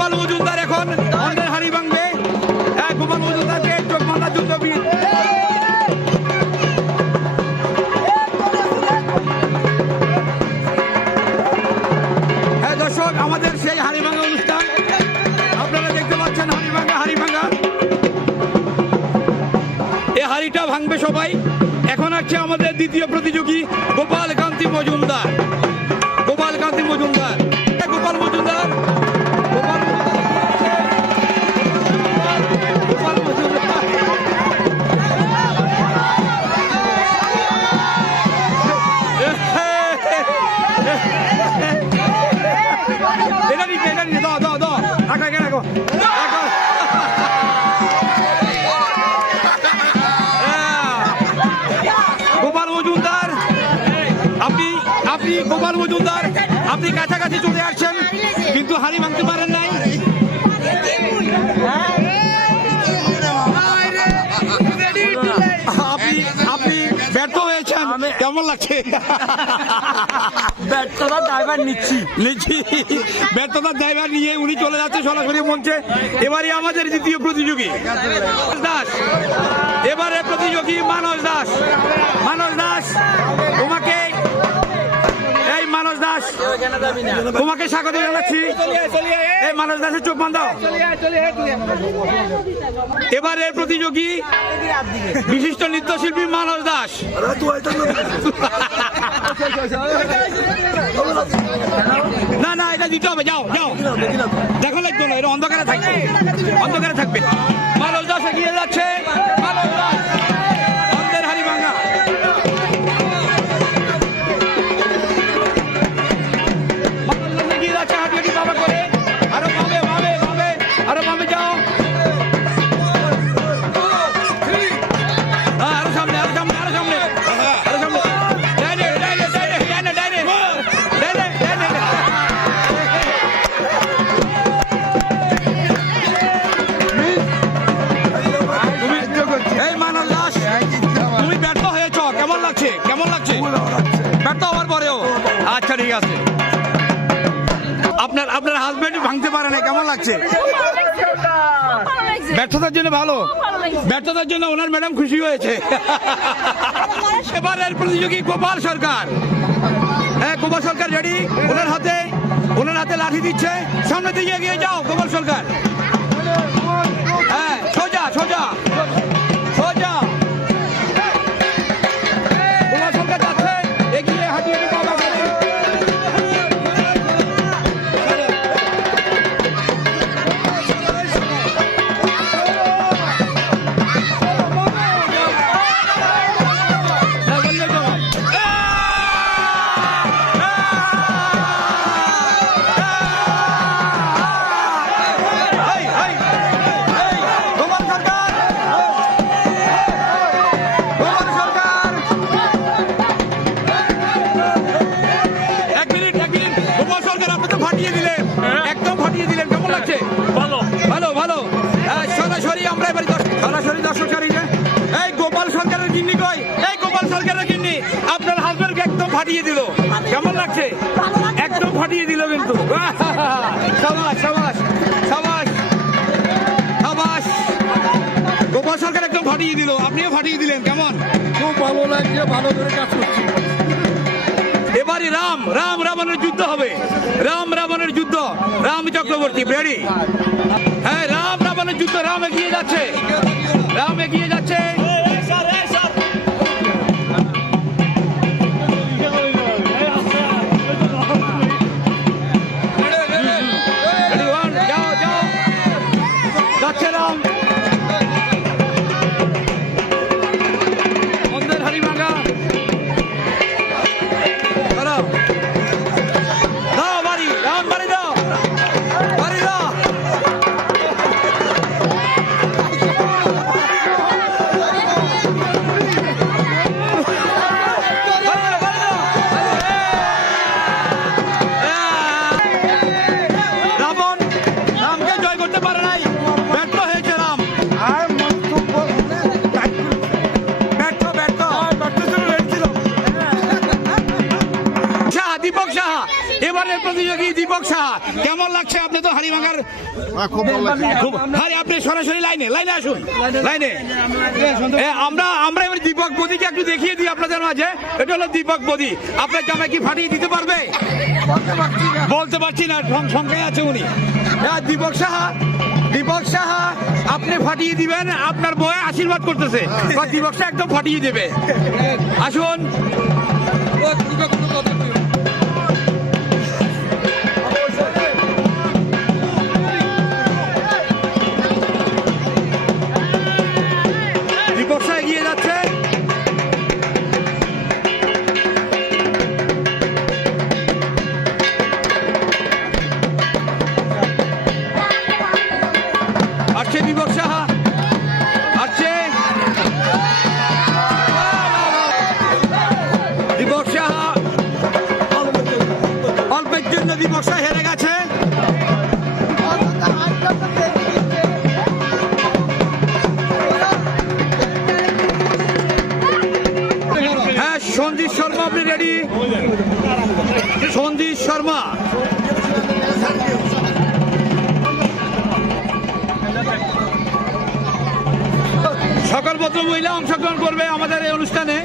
গোপাল মজুমদার এখন অন্যের হাড়ি ভাঙবে। হ্যাঁ গোপাল মজুমদারকে চোখ যুদ্ধ হ্যাঁ দর্শক, আমাদের সেই হাড়ি ভাঙা অনুষ্ঠান। আপনারা দেখতে পাচ্ছেন হাড়ি ভাঙা হাড়ি ভাঙা। এই হাড়িটা ভাঙবে সবাই। এখন আছে আমাদের দ্বিতীয় প্রতিযোগী গোপাল কান্তি মজুমদার। গোপাল কান্তি মজুমদার। এটা। গোপাল মজুমদার, আপনি আপনি গোপাল মজুমদার, আপনি কাছাকাছি চলে আসছেন, কিন্তু হাড়ি ভাঙতে পারেন নাই। আপনি আপনি ব্যর্থ হয়েছেন, কেমন লাগছে? ব্যর্থতা ড্রাইভার নিচ্ছি। নিচ্ছি। ব্যর্থতার ড্রাইভার নিয়ে উনি চলে যাচ্ছে সরাসরি মঞ্চে। এবারে আমাদের দ্বিতীয় প্রতিযোগী। দাস। এবারে প্রতিযোগী মানস দাস। মানস দাস তোমাকে এই মানস দাস তোমাকে স্বাগত জানাচ্ছি। এই মানস দাসের চোখ বন্ধ। এবারের প্রতিযোগী বিশিষ্ট নৃত্যশিল্পী মানস দাস। না না, এটা দিতে হবে, যাও যাও। দেখো লাগতো না এটা অন্ধকারে থাকবে। অন্ধকারে থাকবে। আপনার আপনার হাজবেন্ড ভাঙতে পারে না কেমন লাগছে? ব্যর্থতার জন্য ভালো। ব্যর্থতার জন্য ওনার ম্যাডাম খুশি হয়েছে। এবারের প্রতিযোগী গোপাল সরকার। হ্যাঁ গোপাল সরকার রেডি ওনার হাতে ওনার হাতে লাঠি দিচ্ছে। সামনে দিকে এগিয়ে যাও, গোপাল সরকার। হ্যাঁ সোজা সোজা। ফাটিয়ে দিল। কেমন লাগছে? একদম ফাটিয়ে দিল কিন্তু। সাবাস সাবাস সাবাস সাবাস। গোপাল সরকার একদম ফাটিয়ে দিল। আপনিও ফাটিয়ে দিলেন কেমন? খুব ভালো লাগছে ভালো করে কাজ করছি। এবারে রাম রাম রাবণের যুদ্ধ হবে। রাম রাবণের যুদ্ধ রাম চক্রবর্তী রেডি হ্যাঁ রাম রাবণের যুদ্ধ রাম এগিয়ে যাচ্ছে। রাম এগিয়ে যাচ্ছে। দীপক সাহা। এবারের প্রতিযোগী দীপক সাহা। কেমন লাগছে? আপনি তো হাড়ি ভাঙার খুব ভালো লাগছে। খুব আপনি সরাসরি লাইনে লাইনে আসুন। লাইনে। আমরা আমরা এবার দীপক বদিকে একটু দেখিয়ে দিই আপনাদের মাঝে। এটা হলো দীপক বদি। আপনার কি ফাটিয়ে দিতে পারবে? বলতে পারছি না। সংখ্যায় আছে উনি। হ্যাঁ, দীপক সাহা দীপক সাহা আপনি ফাটিয়ে দিবেন। আপনার বয়ে আশীর্বাদ করতেছে। বা দীপক সাহা একদম ফাটিয়ে দেবে। আসুন। সাহা হেরে গেছে। হ্যাঁ সঞ্জিত শর্মা, আপনি রেডি সঞ্জিত শর্মা। সকল ভদ্র মহিলা অংশগ্রহণ করবে আমাদের এই অনুষ্ঠানে।